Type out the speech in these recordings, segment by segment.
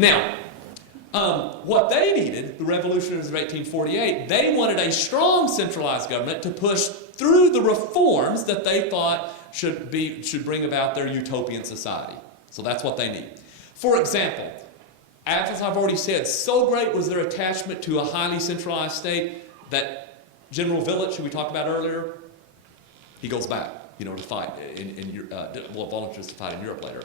Now, what they needed, the revolutionaries of 1848, they wanted a strong centralized government to push through the reforms that they thought should bring about their utopian society. So that's what they need. For example, as I've already said, so great was their attachment to a highly centralized state that General Village, who we talked about earlier, he goes back, to fight volunteers to fight in Europe later.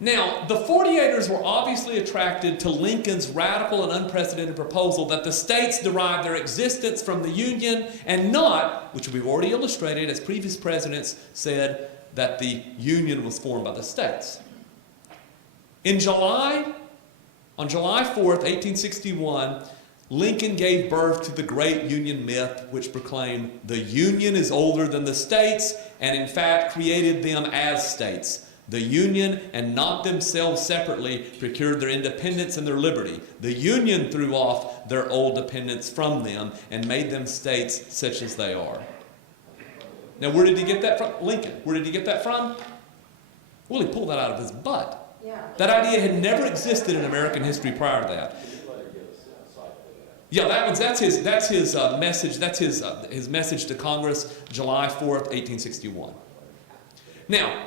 Now, the 48ers were obviously attracted to Lincoln's radical and unprecedented proposal that the states derive their existence from the Union and not, which we've already illustrated as previous presidents said, that the Union was formed by the states. On July 4th, 1861, Lincoln gave birth to the great Union myth, which proclaimed the Union is older than the states and in fact created them as states. The Union, and not themselves separately, procured their independence and their liberty. The Union threw off their old dependence from them and made them states such as they are. Now, where did he get that from? Lincoln. Where did he get that from? Well, he pulled that out of his butt. Yeah. That idea had never existed in American history prior to that. Yeah, that's his message. That's his message to Congress, July 4th, 1861. Now,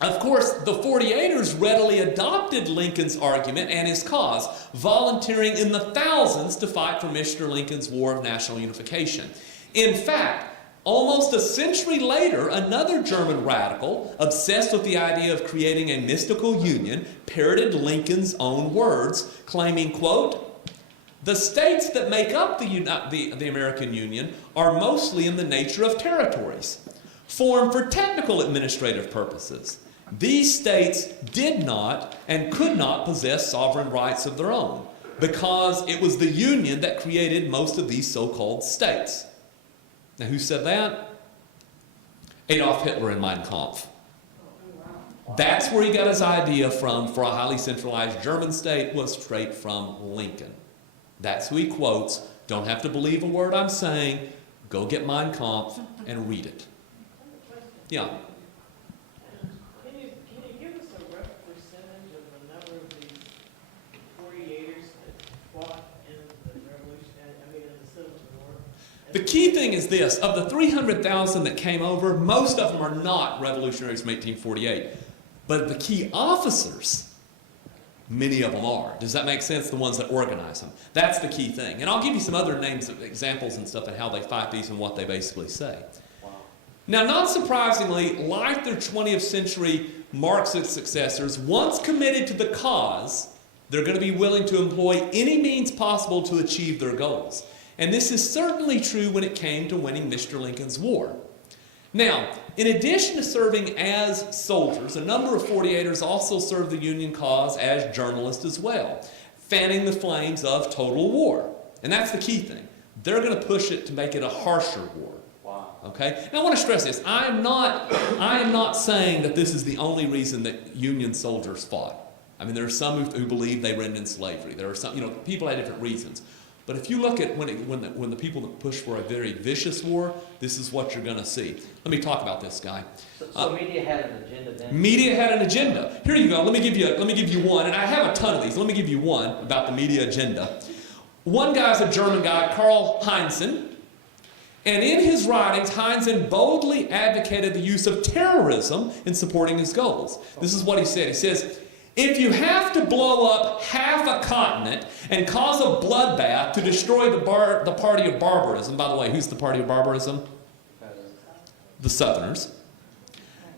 of course, the 48ers readily adopted Lincoln's argument and his cause, volunteering in the thousands to fight for Mr. Lincoln's War of National Unification. In fact, almost a century later, another German radical, obsessed with the idea of creating a mystical union, parroted Lincoln's own words, claiming, quote, "The states that make up the American Union are mostly in the nature of territories, formed for technical administrative purposes. These states did not and could not possess sovereign rights of their own, because it was the Union that created most of these so-called states." Now, who said that? Adolf Hitler in Mein Kampf. That's where he got his idea from for a highly centralized German state, was straight from Lincoln. That's who he quotes. Don't have to believe a word I'm saying. Go get Mein Kampf and read it. Yeah. Can you give us a rough percentage of the number of these 48ers that fought in the revolution, in the Civil War? The key thing is this. Of the 300,000 that came over, most of them are not revolutionaries from 1848. But the key officers, many of them are. Does that make sense? The ones that organize them. That's the key thing. And I'll give you some other names, examples and stuff, and how they fight these and what they basically say. Now, not surprisingly, like their 20th century Marxist successors, once committed to the cause, they're going to be willing to employ any means possible to achieve their goals. And this is certainly true when it came to winning Mr. Lincoln's war. Now, in addition to serving as soldiers, a number of 48ers also served the Union cause as journalists as well, fanning the flames of total war. And that's the key thing. They're going to push it to make it a harsher war. Okay? Now I want to stress this. I am not saying that this is the only reason that Union soldiers fought. I mean, there are some who believe they were in slavery. There are some, people had different reasons. But if you look at when the people that push for a very vicious war, this is what you're going to see. Let me talk about this guy. So media had an agenda then? Media had an agenda. Here you go. Let me give you one, and I have a ton of these. Let me give you one about the media agenda. One guy's a German guy, Karl Heinzen. And in his writings, Heinzen boldly advocated the use of terrorism in supporting his goals. This is what he said. He says, "If you have to blow up half a continent and cause a bloodbath to destroy the party of barbarism," by the way, who's the party of barbarism? The Southerners.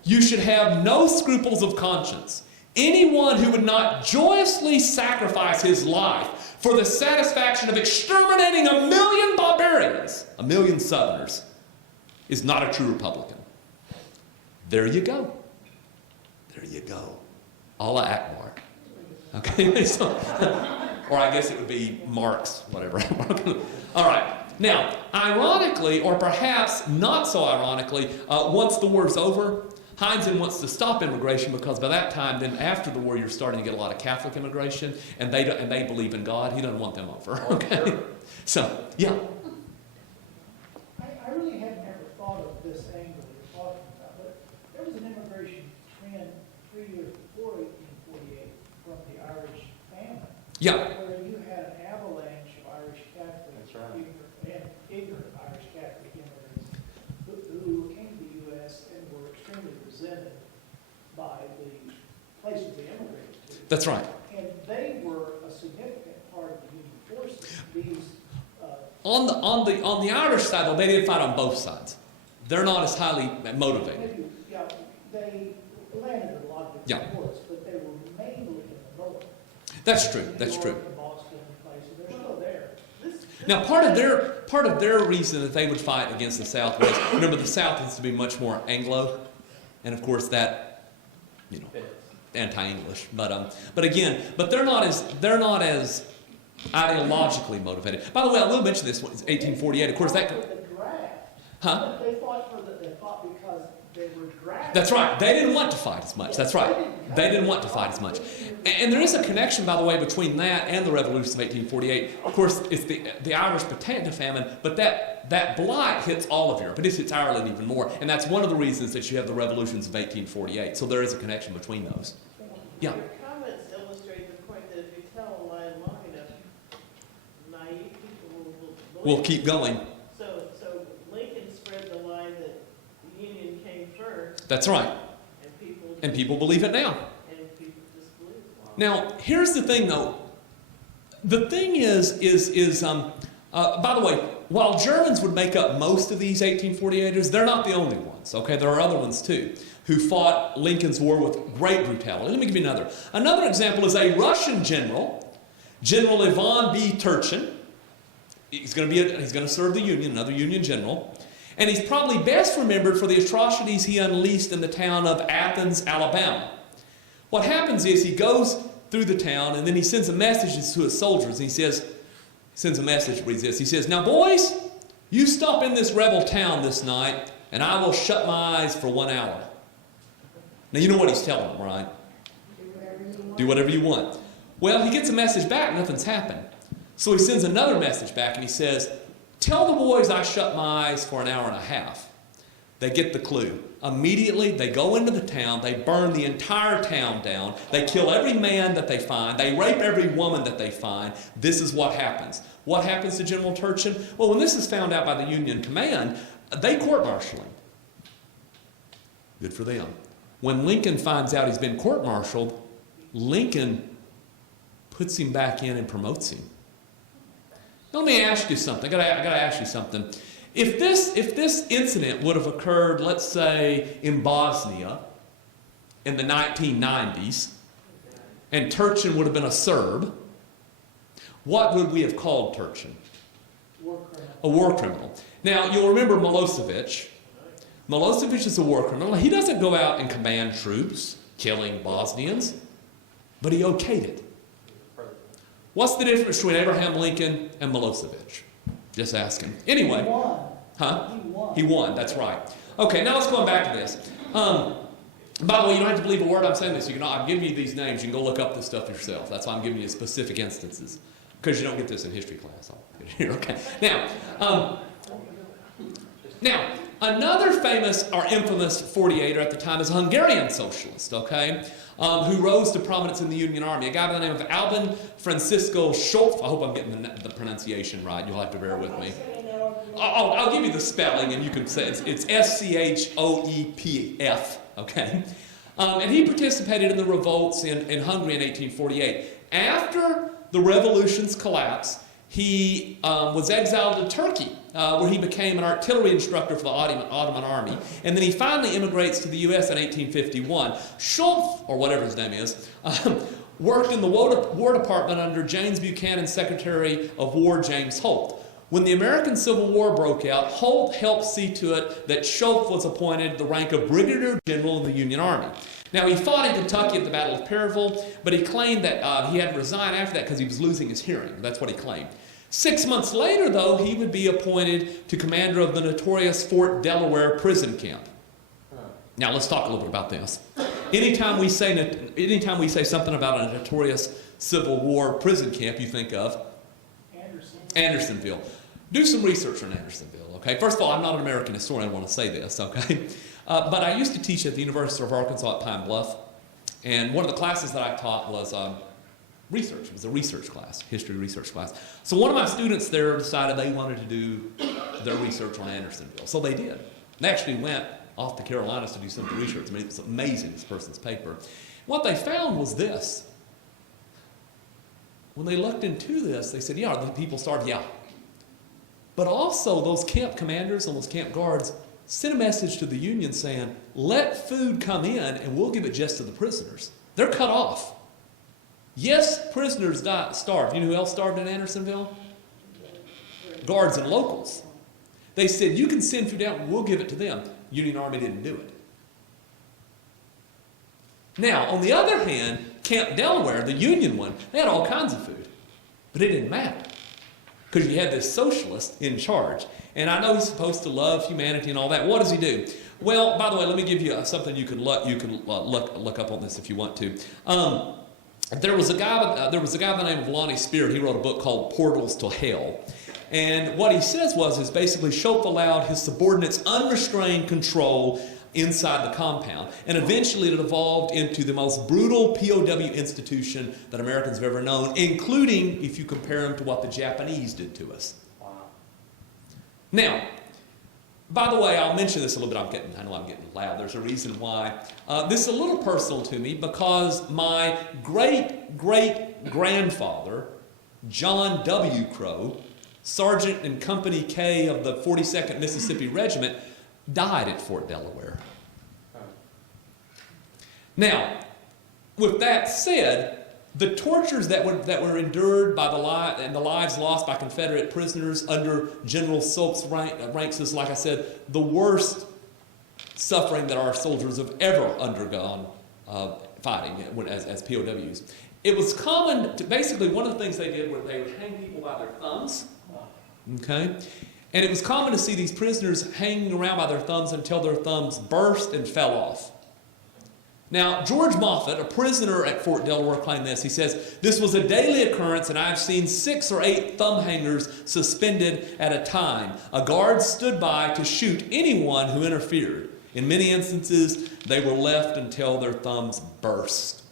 "You should have no scruples of conscience. Anyone who would not joyously sacrifice his life for the satisfaction of exterminating 1 million barbarians, 1 million Southerners, is not a true Republican." There you go. There you go. A la Akbar. Okay? So, or I guess it would be Marx, whatever. All right. Now, ironically, or perhaps not so ironically, once the war's over, Heinzen wants to stop immigration because by that time, then after the war, you're starting to get a lot of Catholic immigration, and they believe in God. He doesn't want them over. Okay, so yeah. I really hadn't ever thought of this angle you're talking about, but there was an immigration trend 3 years before 1848 from the Irish famine. Yeah, Where you had an avalanche of Irish Catholics. That's right. And ignorant Irish Catholic immigrants who came to the U.S. and were extremely resented by the places they immigrated to. that's right. And they were a significant part of the Union forces. These, On the Irish side, though, they did fight on both sides. They're not as highly motivated. maybe, yeah, they landed a lot of Yeah. different ports, but they were mainly in the north. That's true. That's New true. York and Boston and places, they're still there. Now, part of their reason that they would fight against the South was, remember, the South tends to be much more Anglo, and of course that, you know, anti-English. But they're not as ideologically motivated. By the way, I will mention this one. It's 1848. Of course, that. For the draft. Huh? They fought because they were drafted. That's right. They didn't want to fight as much. That's right. They didn't want to fight as much. And there is a connection, by the way, between that and the Revolution of 1848. Of course, it's the Irish potato famine, but that blight hits all of Europe. It hits Ireland even more. And that's one of the reasons that you have the revolutions of 1848. So there is a connection between those. Yeah. Your comments illustrate the point that if you tell a lie long enough, naive people will We'll believe keep it. going. So Lincoln spread the lie that the Union came first, That's right. and And people believe it now. and people disbelieve it. Now, here's the thing, though. The thing is, by the way, while Germans would make up most of these 1848ers, they're not the only ones, okay? There are other ones, too, who fought Lincoln's war with great brutality. Let me give you another. Another example is a Russian general, General Ivan B. Turchin. He's going to serve the Union, another Union general. And he's probably best remembered for the atrocities he unleashed in the town of Athens, Alabama. What happens is he goes through the town and then he sends a message to his soldiers. And he sends a message, reads this. He says, "Now, boys, you stop in this rebel town this night and I will shut my eyes for 1 hour." Now, you know what he's telling them, right? Do whatever you want. Well, he gets a message back, nothing's happened. So he sends another message back and he says, "Tell the boys I shut my eyes for 1.5 hours." They get the clue. Immediately, they go into the town, they burn the entire town down, they kill every man that they find, they rape every woman that they find. This is what happens. What happens to General Turchin? Well, when this is found out by the Union command, they court-martial him. Good for them. When Lincoln finds out he's been court-martialed, Lincoln puts him back in and promotes him. Now, let me ask you something. I gotta ask you something. If this incident would have occurred, let's say, in Bosnia in the 1990s, and Turchin would have been a Serb, what would we have called Turchin? War criminal. A war criminal. Now, you'll remember Milosevic. Milosevic is a war criminal. He doesn't go out and command troops killing Bosnians, but he okayed it. What's the difference between Abraham Lincoln and Milosevic? Just asking. Anyway. He won. Huh? He won. He won, that's right. Okay, now let's go back to this. By the way, you don't have to believe a word I'm saying this. I'm giving you these names. You can go look up this stuff yourself. That's why I'm giving you specific instances. Because you don't get this in history class. Okay. Now, another famous or infamous 48er at the time is a Hungarian socialist, okay, who rose to prominence in the Union Army. A guy by the name of Albin Francisco Schopf. I hope I'm getting the pronunciation right. You'll have to bear with me. I'll give you the spelling, and you can say it's Schoepf, okay? And he participated in the revolts in Hungary in 1848. After the revolution's collapse, he was exiled to Turkey, where he became an artillery instructor for the Ottoman army. And then he finally immigrates to the U.S. in 1851. Schopf, or whatever his name is, worked in the War Department under James Buchanan's Secretary of War, James Holt. When the American Civil War broke out, Holt helped see to it that Schopf was appointed the rank of Brigadier General in the Union Army. Now, he fought in Kentucky at the Battle of Perryville, but he claimed that he had to resign after that because he was losing his hearing. That's what he claimed. 6 months later, though, he would be appointed to commander of the notorious Fort Delaware prison camp. Now, let's talk a little bit about this. Anytime we say something about a notorious Civil War prison camp, you think of Andersonville. Do some research on Andersonville, okay? First of all, I'm not an American historian, I want to say this, okay? But I used to teach at the University of Arkansas at Pine Bluff. And one of the classes that I taught was research. It was a research class, history research class. So one of my students there decided they wanted to do their research on Andersonville. So they did. They actually went off to Carolinas to do some of the research. I mean, it was amazing, this person's paper. What they found was this. When they looked into this, they said, yeah, the people starved, yeah. But also those camp commanders and those camp guards sent a message to the Union saying, let food come in and we'll give it just to the prisoners. They're cut off. Yes, prisoners starved. You know who else starved in Andersonville? Guards and locals. They said, you can send food out and we'll give it to them. Union Army didn't do it. Now, on the other hand, Camp Delaware, the Union one, they had all kinds of food. But it didn't matter. Because you had this socialist in charge. And I know he's supposed to love humanity and all that. What does he do? Well, by the way, let me give you something you can look up on this if you want to. There was a guy by the name of Lonnie Spear. He wrote a book called Portals to Hell. And what he says is basically Schoep allowed his subordinates unrestrained control inside the compound. And eventually it evolved into the most brutal POW institution that Americans have ever known, including if you compare them to what the Japanese did to us. Wow. Now, by the way, I'll mention this a little bit. I know I'm getting loud. There's a reason why. This is a little personal to me because my great-great-grandfather, John W. Crow, Sergeant in Company K of the 42nd Mississippi Regiment, died at Fort Delaware. Now, with that said, the tortures that were endured by the lives lost by Confederate prisoners under General Soap's ranks is, like I said, the worst suffering that our soldiers have ever undergone fighting as POWs. It was common to, basically, one of the things they did was they would hang people by their thumbs. Okay? And it was common to see these prisoners hanging around by their thumbs until their thumbs burst and fell off. Now, George Moffett, a prisoner at Fort Delaware, claimed this. He says, this was a daily occurrence, and I've seen 6 or 8 thumb hangers suspended at a time. A guard stood by to shoot anyone who interfered. In many instances, they were left until their thumbs burst.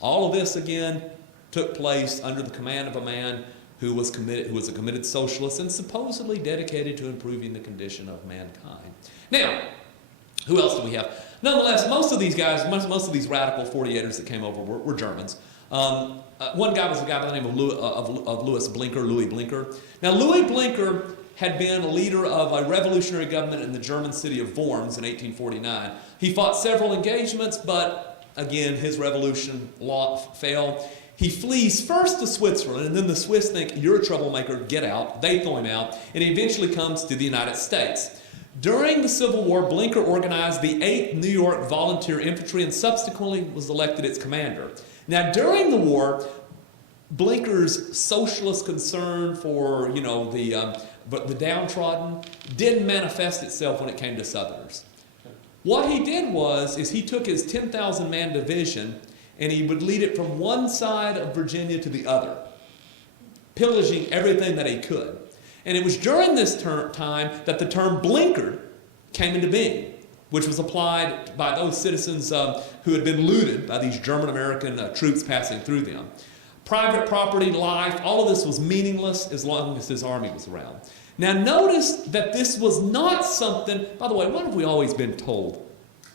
All of this, again, took place under the command of a man who was a committed socialist and supposedly dedicated to improving the condition of mankind. Now, who else do we have? Nonetheless, most of these guys, most of these radical 48ers that came over were Germans. One guy was a guy by the name of Louie Blinker. Now, Louie Blinker had been a leader of a revolutionary government in the German city of Worms in 1849. He fought several engagements, but again, his revolution failed. He flees first to Switzerland, and then the Swiss think, you're a troublemaker, get out. They throw him out, and he eventually comes to the United States. During the Civil War, Blinker organized the 8th New York Volunteer Infantry and subsequently was elected its commander. Now, during the war, Blinker's socialist concern for, the downtrodden didn't manifest itself when it came to Southerners. What he did is he took his 10,000-man division and he would lead it from one side of Virginia to the other, pillaging everything that he could. And it was during this time that the term blinkered came into being, which was applied by those citizens who had been looted by these German-American troops passing through them. Private property, life, all of this was meaningless as long as his army was around. Now notice that this was not something, by the way, what have we always been told?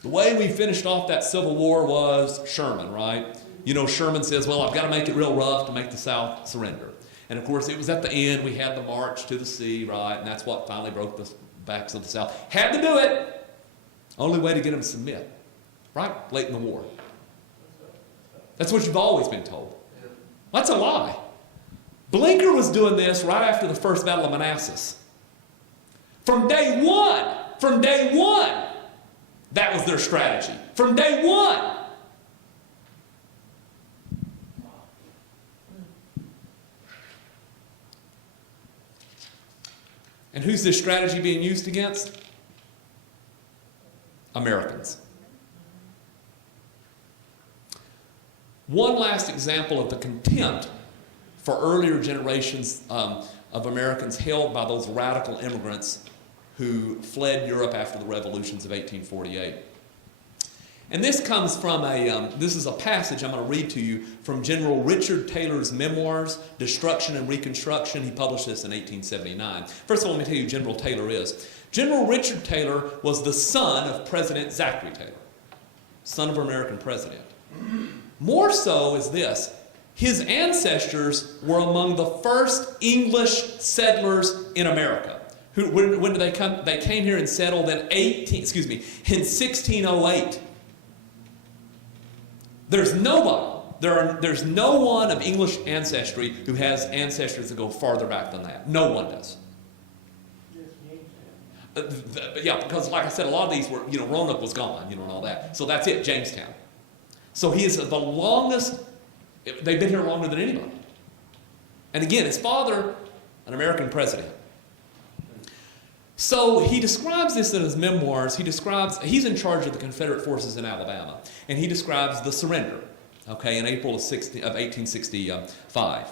The way we finished off that Civil War was Sherman, right? You know, Sherman says, well, I've got to make it real rough to make the South surrender. And of course, it was at the end, we had the march to the sea, right? And that's what finally broke the backs of the South. Had to do it. Only way to get them to submit, right? Late in the war. That's what you've always been told. That's a lie. Blinker was doing this right after the First Battle of Manassas. From day one, that was their strategy. From day one. And who's this strategy being used against? Americans. One last example of the contempt for earlier generations of Americans held by those radical immigrants who fled Europe after the revolutions of 1848. And this comes from this is a passage I'm going to read to you from General Richard Taylor's memoirs, Destruction and Reconstruction. He published this in 1879. First of all, let me tell you who General Taylor is. General Richard Taylor was the son of President Zachary Taylor, son of an American president. More so is this. His ancestors were among the first English settlers in America. When did they come? They came here and settled in 1608. There's nobody. There's no one of English ancestry who has ancestors that go farther back than that. No one does. Yeah, because like I said, a lot of these were, Roanoke was gone, and all that. So that's it, Jamestown. So he is the longest. They've been here longer than anybody. And again, his father, an American president. So he describes this in his memoirs. He's in charge of the Confederate forces in Alabama. And he describes the surrender, in April of 1865.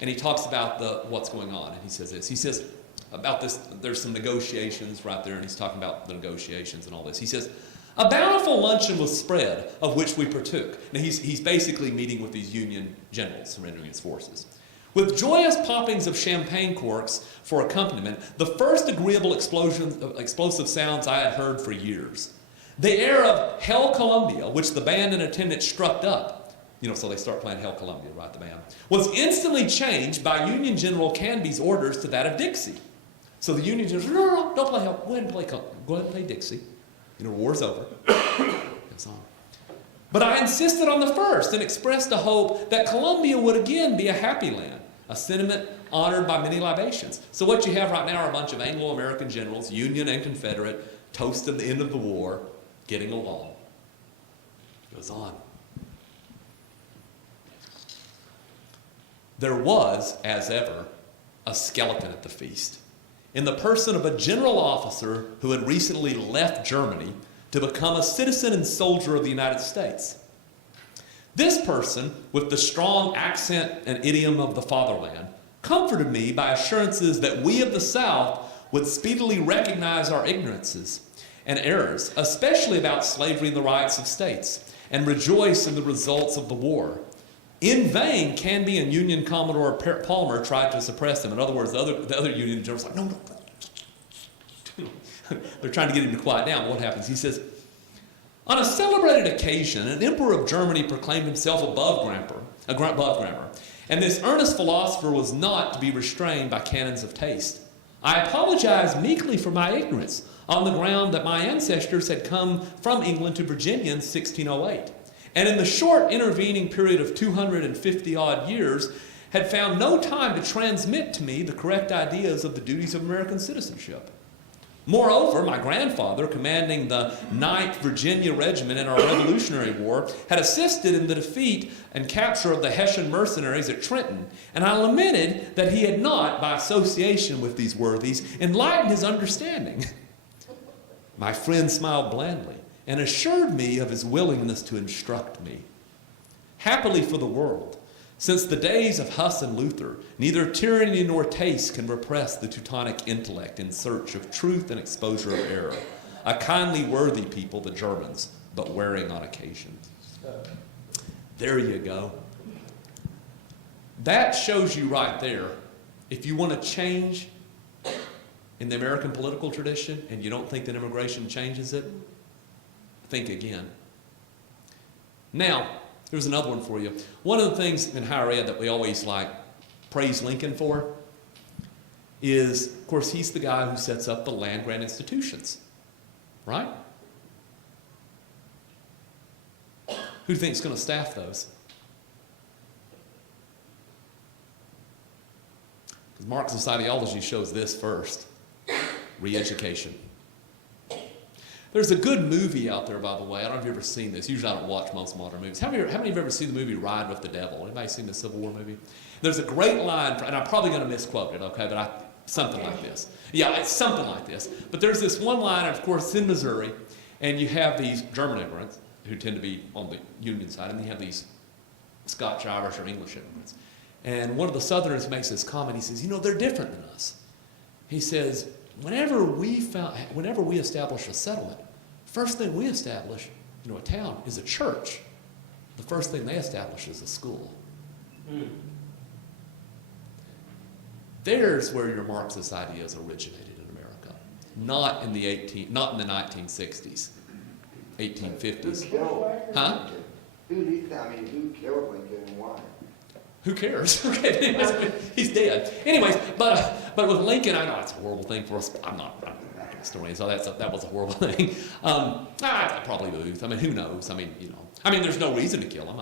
And he talks about what's going on. And he says this. He says about this, there's some negotiations right there. And he's talking about the negotiations and all this. He says, a bountiful luncheon was spread, of which we partook. Now he's basically meeting with these Union generals surrendering his forces. With joyous poppings of champagne corks for accompaniment, the first agreeable explosion of explosive sounds I had heard for years. The air of Hail Columbia, which the band in attendance struck up, so they start playing Hail Columbia, right, the band, was instantly changed by Union General Canby's orders to that of Dixie. So the Union General said, no, don't play Hail, go ahead and play Columbia, go ahead and play Dixie. War's over. It's on. But I insisted on the first and expressed a hope that Columbia would again be a happy land, a sentiment honored by many libations. So what you have right now are a bunch of Anglo-American generals, Union and Confederate, toasting the end of the war, getting along. It goes on. There was, as ever, a skeleton at the feast, in the person of a general officer who had recently left Germany to become a citizen and soldier of the United States. This person, with the strong accent and idiom of the fatherland, comforted me by assurances that we of the South would speedily recognize our ignorances and errors, especially about slavery and the rights of states, and rejoice in the results of the war. In vain, Canby and Union Commodore Palmer tried to suppress him. In other words, the other Union generals were like, no. They're trying to get him to quiet down. What happens? He says, on a celebrated occasion, an emperor of Germany proclaimed himself above grammar, and this earnest philosopher was not to be restrained by canons of taste. I apologize meekly for my ignorance, on the ground that my ancestors had come from England to Virginia in 1608. And in the short intervening period of 250-odd years, had found no time to transmit to me the correct ideas of the duties of American citizenship. Moreover, my grandfather, commanding the 9th Virginia Regiment in our Revolutionary War, had assisted in the defeat and capture of the Hessian mercenaries at Trenton, and I lamented that he had not, by association with these worthies, enlightened his understanding. My friend smiled blandly and assured me of his willingness to instruct me. Happily for the world, since the days of Huss and Luther, neither tyranny nor taste can repress the Teutonic intellect in search of truth and exposure of error. A kindly, worthy people, the Germans, but wearing on occasion. There you go. That shows you right there, if you want to change in the American political tradition and you don't think that immigration changes it, think again. Now, here's another one for you. One of the things in higher ed that we always praise Lincoln for is, of course, he's the guy who sets up the land-grant institutions, right? Who do you think is going to staff those? Because Marxist ideology shows this first. Re-education. There's a good movie out there, by the way. I don't know if you've ever seen this. Usually I don't watch most modern movies. How many of you have ever seen the movie Ride with the Devil? Anybody seen the Civil War movie? There's a great line, and I'm probably going to misquote it, okay, but something like this. Yeah, it's something like this. But there's this one line, of course, it's in Missouri, and you have these German immigrants who tend to be on the Union side, and you have these Scotch, Irish, or English immigrants. And one of the Southerners makes this comment. He says, they're different than us. He says, whenever we establish a settlement, first thing we establish a town is a church, the first thing they establish is a school. There's where your Marxist ideas originated in America, not in the 1960s, 1850s. Huh? Who killed Lincoln and why? Who cares? Okay, he's dead. Anyways, but with Lincoln, I know it's a horrible thing for us. I'm not a historian, so that was a horrible thing. Probably Booth. Who knows? There's no reason to kill him.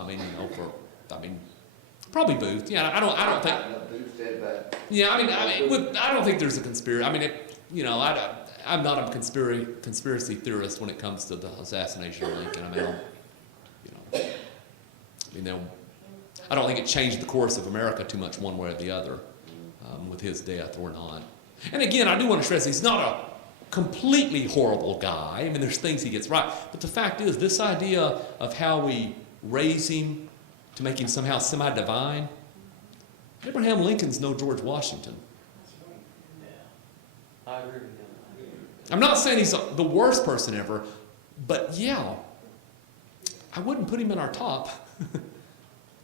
Probably Booth. Yeah, I don't think. Booth said that. Yeah, I don't think there's a conspiracy. I'm not a conspiracy theorist when it comes to the assassination of Lincoln. I don't think it changed the course of America too much one way or the other with his death or not. And again, I do want to stress he's not a completely horrible guy. There's things he gets right. But the fact is, this idea of how we raise him to make him somehow semi-divine, Abraham Lincoln's no George Washington. I agree with him. I'm not saying he's the worst person ever, but yeah, I wouldn't put him in our top.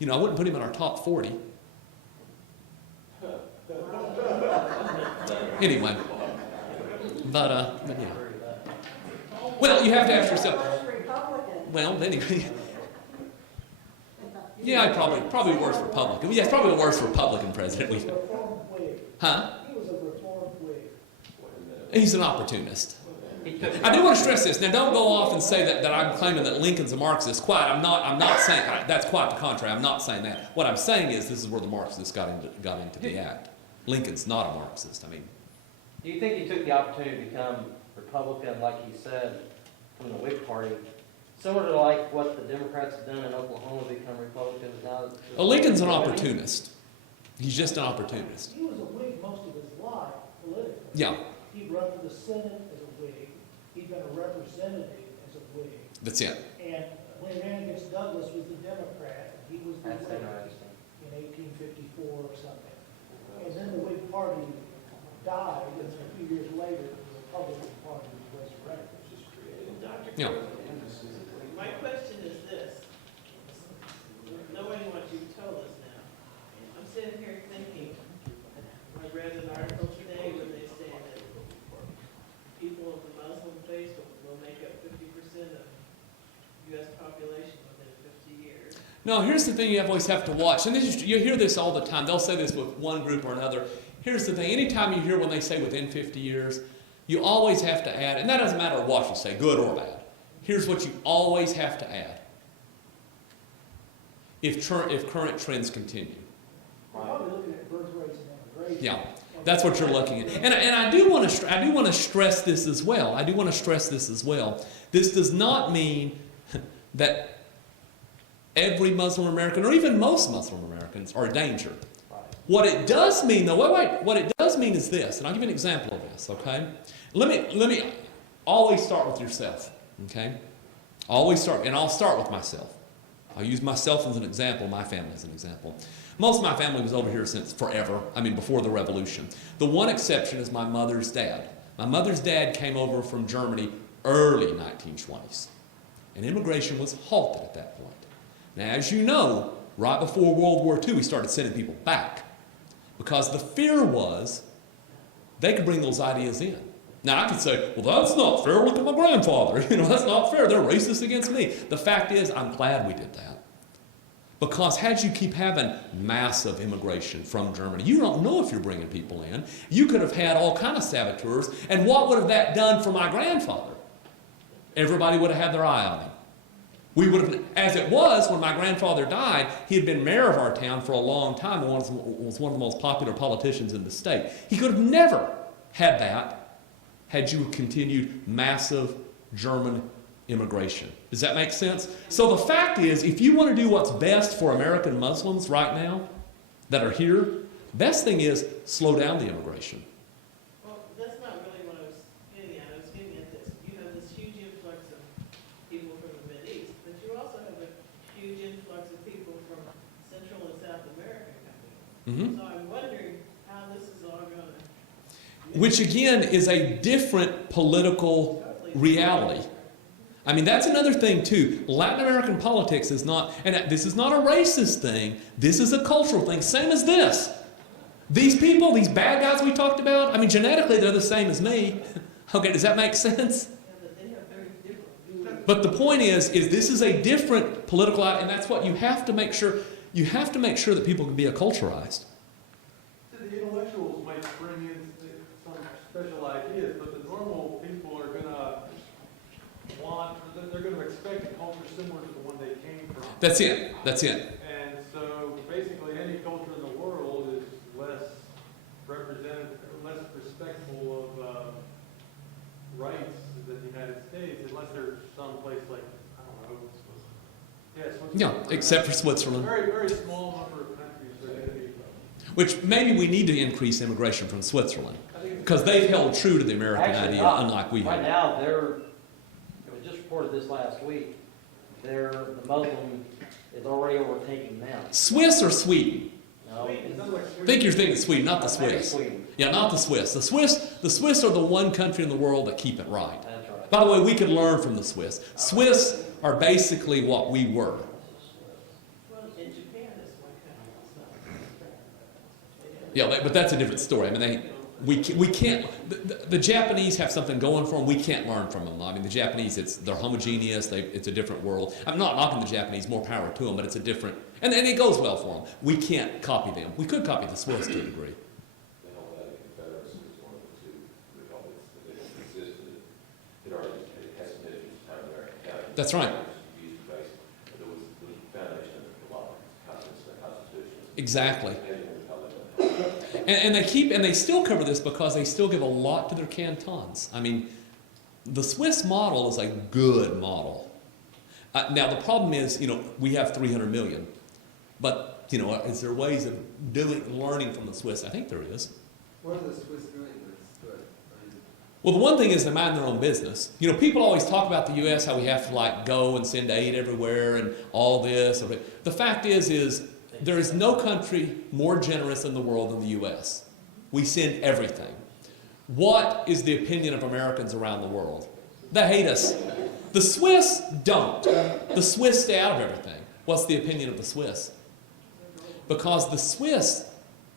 I wouldn't put him in our top 40. Anyway, but yeah. Well, you have to ask yourself. Well, anyway. Yeah, probably the worst Republican. Yeah, it's probably the worst Republican president we've had. Huh? He was a reformed Whig. He's an opportunist. I do want to stress this. Now, don't go off and say that I'm claiming that Lincoln's a Marxist. I'm not saying that's quite the contrary. I'm not saying that. What I'm saying is this is where the Marxists got into the act. Lincoln's not a Marxist. Do you think he took the opportunity to become Republican, like he said, from the Whig Party, similar to like what the Democrats have done in Oklahoma, become Republicans now? Lincoln's an opportunist. He's just an opportunist. He was a Whig most of his life, politically. Yeah. He run for the Senate as a Whig. He'd been a representative as a Whig. That's it. And when he ran against Douglas was the Democrat, and he was the That's Whig interesting. in 1854 or something. And then the Whig Party died, and a few years later, the Republican Party was resurrected. Dr. Yeah. My question is this, knowing what you've told us now, I'm sitting here thinking, I read an article today where they say that people of the Muslim faith will make up 50% of U.S. population within 50 years. No, here's the thing you always have to watch, and you hear this all the time. They'll say this with one group or another. Here's the thing. Anytime you hear when they say within 50 years, you always have to add, and that doesn't matter what you say, good or bad. Here's what you always have to add. If current trends continue. We're probably looking at birth rates and immigration. Yeah, that's what you're looking at. And I do want to stress this as well. This does not mean that every Muslim American, or even most Muslim Americans, are endangered. What it does mean, though, what it does mean is this, and I'll give you an example of this, okay? Let me always start with yourself, okay? I'll start with myself. I'll use myself as an example, my family as an example. Most of my family was over here since forever, before the revolution. The one exception is my mother's dad. My mother's dad came over from Germany early 1920s, and immigration was halted at that point. Now, as you know, right before World War II, we started sending people back because the fear was they could bring those ideas in. Now, I could say, well, that's not fair. Look at my grandfather. That's not fair. They're racist against me. The fact is, I'm glad we did that. Because had you keep having massive immigration from Germany, you don't know if you're bringing people in. You could have had all kind of saboteurs. And what would have that done for my grandfather? Everybody would have had their eye on him. We would have, as it was, when my grandfather died, he had been mayor of our town for a long time and was one of the most popular politicians in the state. He could have never had that had you continued massive German immigration. Does that make sense? So the fact is, if you want to do what's best for American Muslims right now that are here, best thing is slow down the immigration. Well, that's not really what I was getting at. I was getting at this. You have this huge influx of people from the Mideast, but you also have a huge influx of people from Central and South America coming. So I'm wondering how this is all going to... Which again is a different political reality. I mean, that's another thing too. Latin American politics is not, and this is not a racist thing. This is a cultural thing. Same as this. These people, these bad guys we talked about, I mean, genetically they're the same as me. Okay, does that make sense? But the point is this is a different political, and that's what you have to make sure. You have to make sure that people can be acculturated. So the intellectuals might bring in some special ideas, but the normal people are going to they're going to expect a culture similar to the one they came from. That's it. That's it. And so basically any culture in the world is less representative, or less respectful of rights than the United States, unless there's some place like, I don't know, Switzerland. Yeah, except for Switzerland. Very, very small number of countries are going to be. Which maybe we need to increase immigration from Switzerland. Because they've held true to the American Actually idea, not. unlike we Right have. now, it was just reported this last week, the Muslim is already overtaking them. Swiss or Sweden? No, I think you're thinking Sweden, not the maybe Swiss. Sweden. Yeah, not the Swiss. The Swiss are the one country in the world that keep it right. That's right. By the way, we could learn from the Swiss. Swiss are basically what we were. Well, in Japan, it's one kind of, Yeah, but that's a different story. I mean, we can't. The Japanese have something going for them. We can't learn from them. I mean, the Japanese, they're homogeneous. It's a different world. I'm not knocking the Japanese. More power to them, but it's a different. And it goes well for them. We can't copy them. We could copy the Swiss to a degree. The Helvetic Confederacy is one of the two republics that they existed. It already has some issues, time American county. That's right. Used to base, but it was the foundation of a lot of constitutions. Exactly. Maybe the Republic. And they still cover this because they still give a lot to their cantons. I mean, the Swiss model is a good model. Now the problem is, we have 300 million, but is there ways of learning from the Swiss? I think there is. What are the Swiss doing that's good? Well, the one thing is they mind their own business. People always talk about the U.S. how we have to go and send aid everywhere and all this. The fact is there is no country more generous in the world than the U.S. We send everything. What is the opinion of Americans around the world? They hate us. The Swiss don't. The Swiss stay out of everything. What's the opinion of the Swiss? Because the Swiss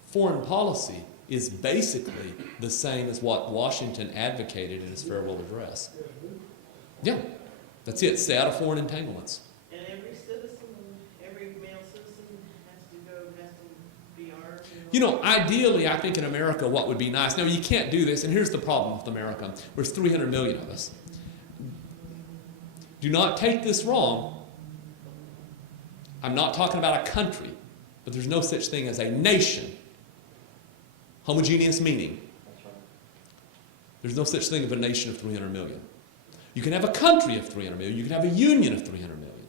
foreign policy is basically the same as what Washington advocated in his farewell address. Yeah, that's it. Stay out of foreign entanglements. and every citizen, every male citizen has to be armed. Ideally, I think in America what would be nice, now you can't do this, and here's the problem with America. There's 300 million of us. Do not take this wrong. I'm not talking about a country, but there's no such thing as a nation. Homogeneous meaning. That's right. There's no such thing of a nation of 300 million. You can have a country of 300 million. You can have a union of 300 million.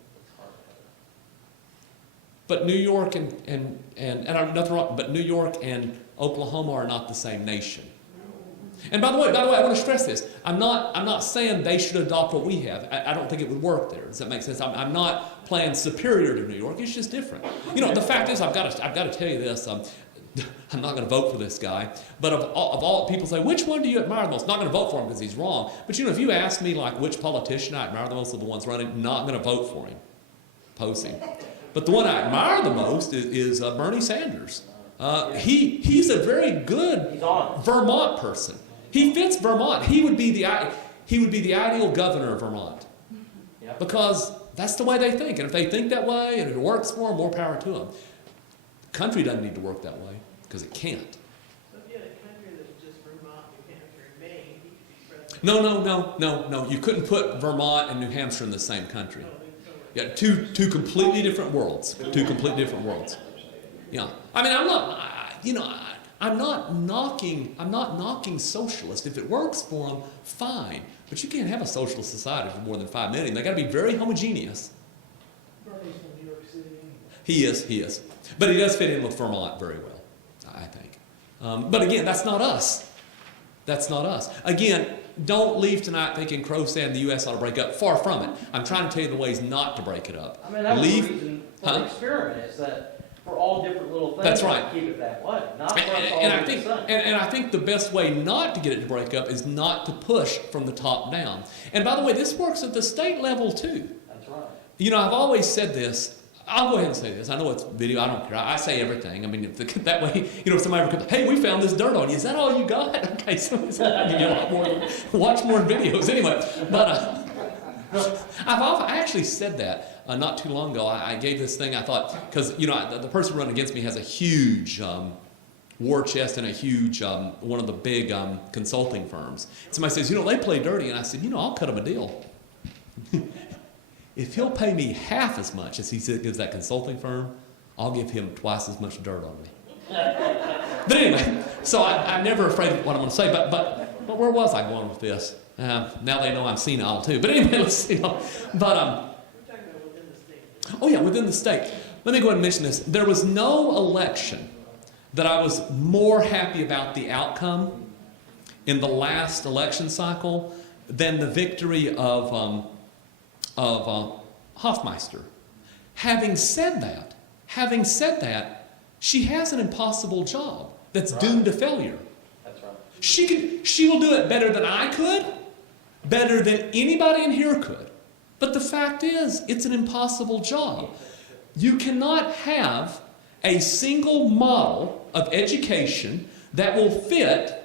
But New York and nothing wrong, but New York and Oklahoma are not the same nation. And by the way, I want to stress this. I'm not saying they should adopt what we have. I don't think it would work there. Does that make sense? I'm not playing superior to New York. It's just different. The fact is, I've got to tell you this. I'm not going to vote for this guy. But of all people say, which one do you admire the most? Not going to vote for him because he's wrong. But if you ask me which politician I admire the most of the ones running, not going to vote for him. Posing. But the one I admire the most is Bernie Sanders. He's a very good Vermont person. He fits Vermont. He would be the ideal governor of Vermont. Yep. Because that's the way they think. And if they think that way and it works for them, more power to them. The country doesn't need to work that way because it can't. So if you had a country that was just Vermont, New Hampshire, and Maine, he could be president. No. You couldn't put Vermont and New Hampshire in the same country. Yeah, two completely different worlds. Two completely different worlds. Yeah. I mean, I'm not knocking socialists. If it works for them, fine. But you can't have a socialist society for more than 5 million. They got to be very homogeneous. Bernie's from New York City. He is. But he does fit in with Vermont very well, I think. But again, that's not us. That's not us. Again, don't leave tonight thinking Crowsand and the U.S. ought to break up. Far from it. I'm trying to tell you the ways not to break it up. I mean, that was the reason for the experiment, is that for all different little things. That's right. Keep it that way, not for us all And I to think, the same. and I think the best way not to get it to break up is not to push from the top down. And by the way, this works at the state level too. That's right. You know, I've always said this. I'll go ahead and say this. I know it's video. I don't care. I say everything. I mean, that way, you know, if somebody ever comes, hey, we found this dirt on you. Is that all you got? Okay, so I give you a lot more. Watch more videos anyway. But I actually said that not too long ago. I gave this thing. I thought because you know the person running against me has a huge war chest and a huge one of the big consulting firms. Somebody says, you know, they play dirty, and I said, you know, I'll cut him a deal. If he'll pay me half as much as he gives that consulting firm, I'll give him twice as much dirt on me. But anyway, so I'm never afraid of what I'm going to say. But where was I going with this? Now they know I'm senile too. But anyway, let's see. But We're talking about within the state. oh yeah, within the state. Let me go ahead and mention this. There was no election that I was more happy about the outcome in the last election cycle than the victory of Hofmeister. Having said that, she has an impossible job that's doomed to failure. That's right. She will do it better than I could, better than anybody in here could. But the fact is, it's an impossible job. You cannot have a single model of education that will fit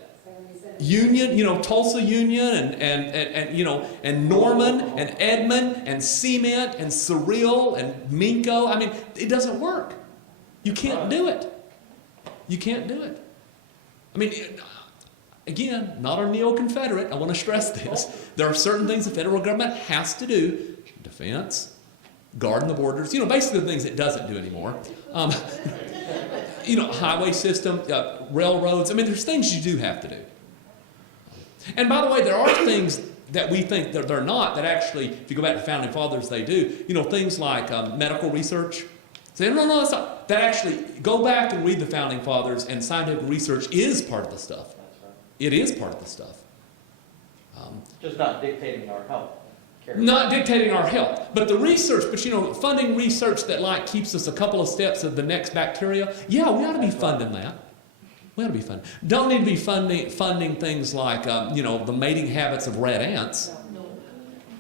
Union, you know, Tulsa Union and you know, and Norman and Edmond and Cement and Surreal and Minko. I mean, it doesn't work. You can't do it. You can't do it. I mean, again, not a neo-Confederate. I want to stress this. There are certain things the federal government has to do. Defense, guarding the borders, you know, basically the things it doesn't do anymore. You know, highway system, railroads. I mean, there's things you do have to do. And by the way, there are things that we think that they're not, that actually, if you go back to Founding Fathers, they do. You know, things like medical research. Say, no, it's not. That actually, go back and read the Founding Fathers, and scientific research is part of the stuff. That's right. It is part of the stuff. Just not dictating our health. Not dictating our health. But the research, but you know, funding research that like keeps us a couple of steps of the next bacteria, yeah, we ought to be funding that. We ought to be funding. Don't need to be funding things like, you know, the mating habits of red ants.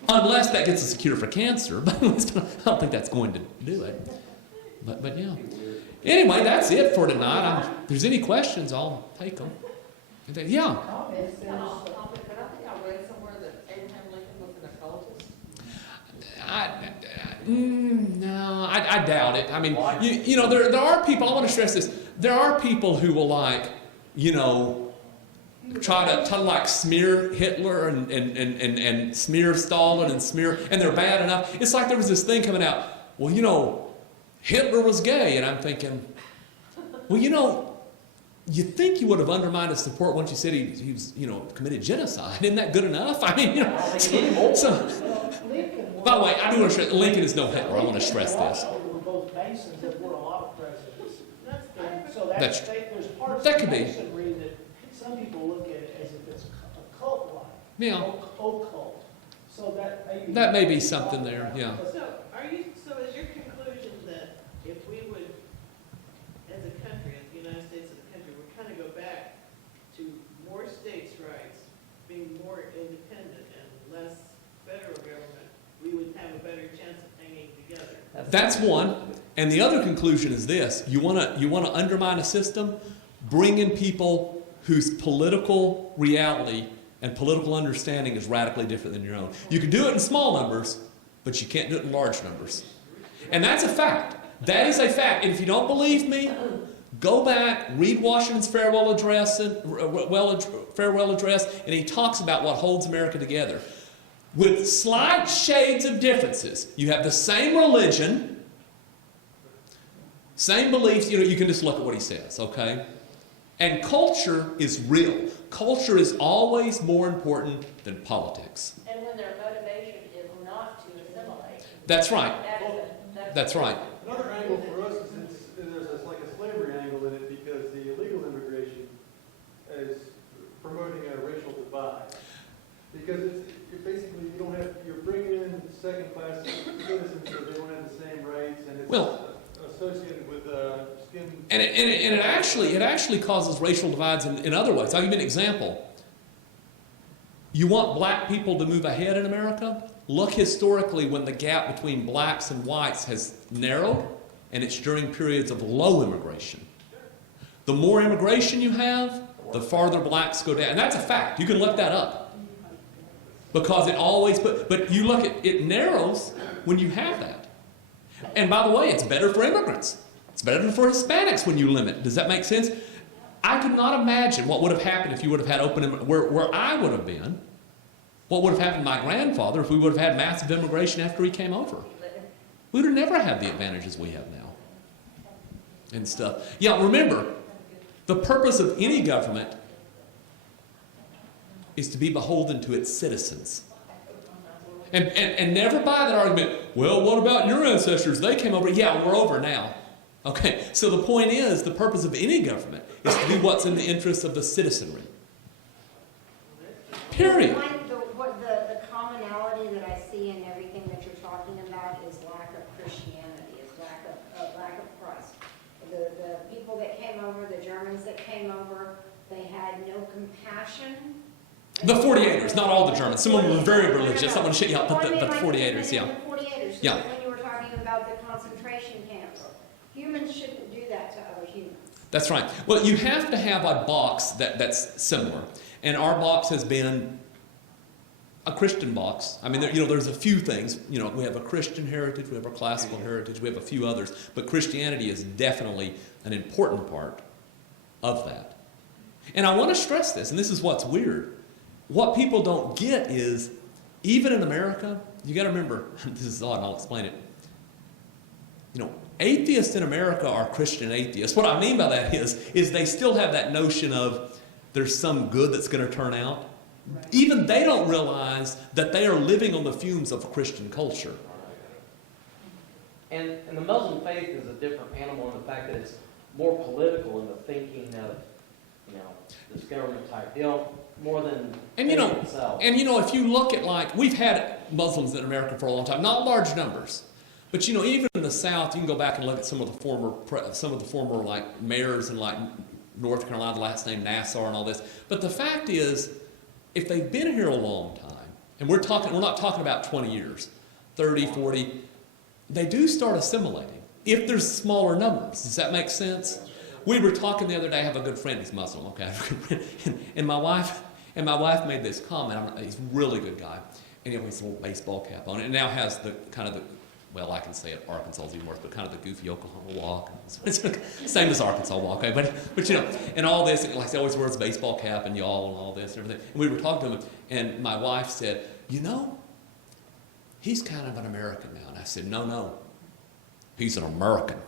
Unless that gets us a cure for cancer. But I don't think that's going to do it. But yeah. Anyway, that's it for tonight. If there's any questions, I'll take them. Yeah. It's not off topic, but I think I read somewhere that Abraham Lincoln was an occultist. No, I doubt it. I mean, you know, there are people, I want to stress this, there are people who will like, you know, try to like smear Hitler and smear Stalin and they're bad enough. It's like there was this thing coming out, well, you know, Hitler was gay, and I'm thinking, well, you know, you think you would have undermined his support once you said he was, you know, committed genocide. Isn't that good enough? I mean, you know, by the way, I do want to stress, Lincoln is no Hitler. I want to stress this. Were both Masons that were a lot of presidents. And so That's- there's parts that of could be. Masonry that some people look at it as if it's a cult-like. Yeah. Occult. So That may be something there, yeah. So is your conclusion that if we would, as a country, as the United States as a country, would kind of go back to more states' rights, being more independent and less federal government, we would have a better chance of hanging together? That's one. And the other conclusion is this. You want to undermine a system? Bring in people whose political reality and political understanding is radically different than your own. You can do it in small numbers, but you can't do it in large numbers. And that's a fact. That is a fact. And if you don't believe me, go back, read Washington's farewell address, and he talks about what holds America together. With slight shades of differences. You have the same religion, same beliefs. You know, you can just look at what he says, okay? And culture is real. Culture is always more important than politics. And when their motivation is not to assimilate. That's right. That's right. Another angle for us is there's like a slavery angle in it because the illegal immigration is promoting a racial divide. Because you're bringing in second-class citizens so they don't have the same rights, and it's Well, associated with skin. And it actually causes racial divides in other ways. I'll give you an example. You want black people to move ahead in America? Look historically when the gap between blacks and whites has narrowed, and it's during periods of low immigration. The more immigration you have, the farther blacks go down. And that's a fact. You can look that up. Because it always, but you look at, it narrows when you have that. And by the way, it's better for immigrants. It's better for Hispanics when you limit. Does that make sense? I could not imagine what would have happened if you would have had open, where I would have been, what would have happened to my grandfather if we would have had massive immigration after he came over. We would have never had the advantages we have now. And stuff. Yeah, remember, the purpose of any government is to be beholden to its citizens. And never buy that argument, well, what about your ancestors? They came over. Yeah, we're over now. Okay, so the point is, the purpose of any government is to do what's in the interest of the citizenry. Period. The commonality that I see in everything that you're talking about is lack of Christianity, is lack of Christ. The people that came over, the Germans that came over, they had no compassion. The 48ers, not all the Germans. Some of them were very religious. I want to shut you up, but the 48ers, yeah. The 48ers, Yeah. when you were talking about the concentration camps. Humans shouldn't do that to other humans. That's right. Well, you have to have a box that's similar. And our box has been a Christian box. I mean, there's a few things. We have a Christian heritage, we have a classical heritage, we have a few others. But Christianity is definitely an important part of that. And I want to stress this, and this is what's weird. What people don't get is, even in America, you got to remember, this is odd, and I'll explain it. Atheists in America are Christian atheists. What I mean by that is they still have that notion of there's some good that's going to turn out. Right. Even they don't realize that they are living on the fumes of Christian culture. And the Muslim faith is a different animal in the fact that it's more political in the thinking of, this government type deal, more than itself. And if you look at we've had Muslims in America for a long time, not large numbers. But even in the South, you can go back and look at some of the former mayors in North Carolina, the last name Nassar and all this. But the fact is, if they've been here a long time, and we're not talking about 20 years, 30, 40, they do start assimilating if there's smaller numbers. Does that make sense? We were talking the other day. I have a good friend. He's Muslim. Okay, and my wife made this comment. He's a really good guy, and he has this little baseball cap on it, and now has the kind of the. Well, I can say it, Arkansas is even worse, but kind of the goofy Oklahoma walk. Same as Arkansas walk, okay? But and all this, he always wears a baseball cap and y'all and all this and everything. And we were talking to him, and my wife said, he's kind of an American now. And I said, no, he's an American.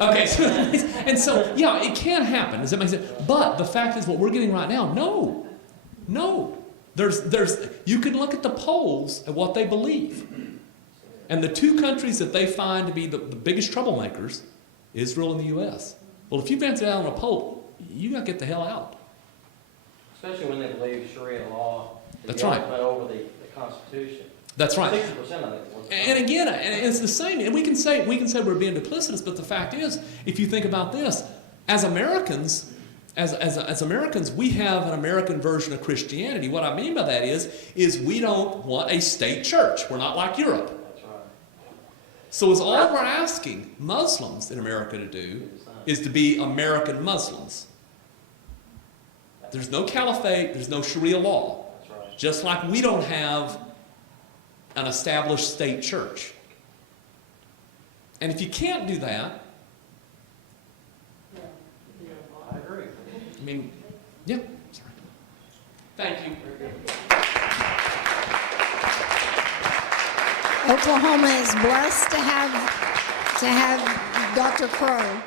Okay, so yeah, it can happen. Does that make sense? But the fact is, what we're getting right now, no. You can look at the polls and what they believe. And the two countries that they find to be the biggest troublemakers, Israel and the U.S. Well, if you venture out on a poll, you got to get the hell out. Especially when they believe Sharia law is That's the right. ultimate over the Constitution. That's right. 60% of it. And again, it's the same. And we can say we're being duplicitous, but the fact is, if you think about this, as Americans, as Americans, we have an American version of Christianity. What I mean by that is we don't want a state church. We're not like Europe. So is all we're asking Muslims in America to do is to be American Muslims. There's no caliphate, there's no Sharia law. Just like we don't have an established state church. And if you can't do that, I agree. Yeah, sorry. Thank you. Oklahoma is blessed to have Dr. Crow.